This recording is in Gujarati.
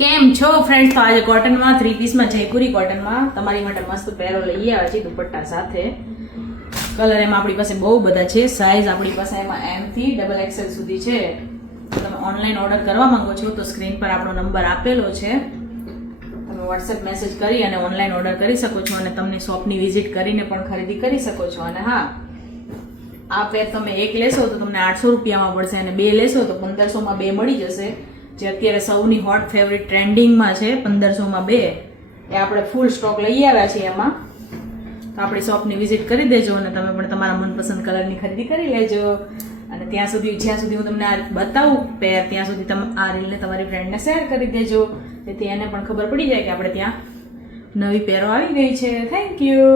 કેમ છો ફ્રેન્ડ્સ? તો આજે કોટનમાં 3 પીસમાં જયપુરી કોટનમાં તમારી માટે મસ્ત પહેરો લઈ આવ્યા છે દુપટ્ટા સાથે. કલર એમાં આપણી પાસે બહુ બધા છે. સાઈઝ આપણી પાસે એમાં M થી XXL સુધી છે. તમે ઓનલાઈન ઓર્ડર કરવા માંગો છો તો સ્ક્રીન પર આપણો નંબર આપેલો છે. તમે વોટ્સએપ મેસેજ કરી અને ઓનલાઈન ઓર્ડર કરી શકો છો અને તમને શોપની વિઝિટ કરીને પણ ખરીદી કરી શકો છો. અને હા, આ પેર તમે એક લેશો તો તમને 800 રૂપિયામાં પડશે અને બે લેશો તો 1500માં બે મળી જશે. જે અત્યારે સૌની હોટ ફેવરિટ ટ્રેન્ડિંગમાં છે 1500માં બે. એ આપણે ફૂલ સ્ટોક લઈ આવ્યા છીએ એમાં. તો આપણી શોપની વિઝિટ કરી દેજો અને તમે પણ તમારા મનપસંદ કલરની ખરીદી કરી લેજો. અને જ્યાં સુધી હું તમને આ બતાવું પેર ત્યાં સુધી તમે આ રીલને તમારી ફ્રેન્ડને શેર કરી દેજો, જેથી એને પણ ખબર પડી જાય કે આપણે ત્યાં નવી પેરો આવી ગઈ છે. Thank you.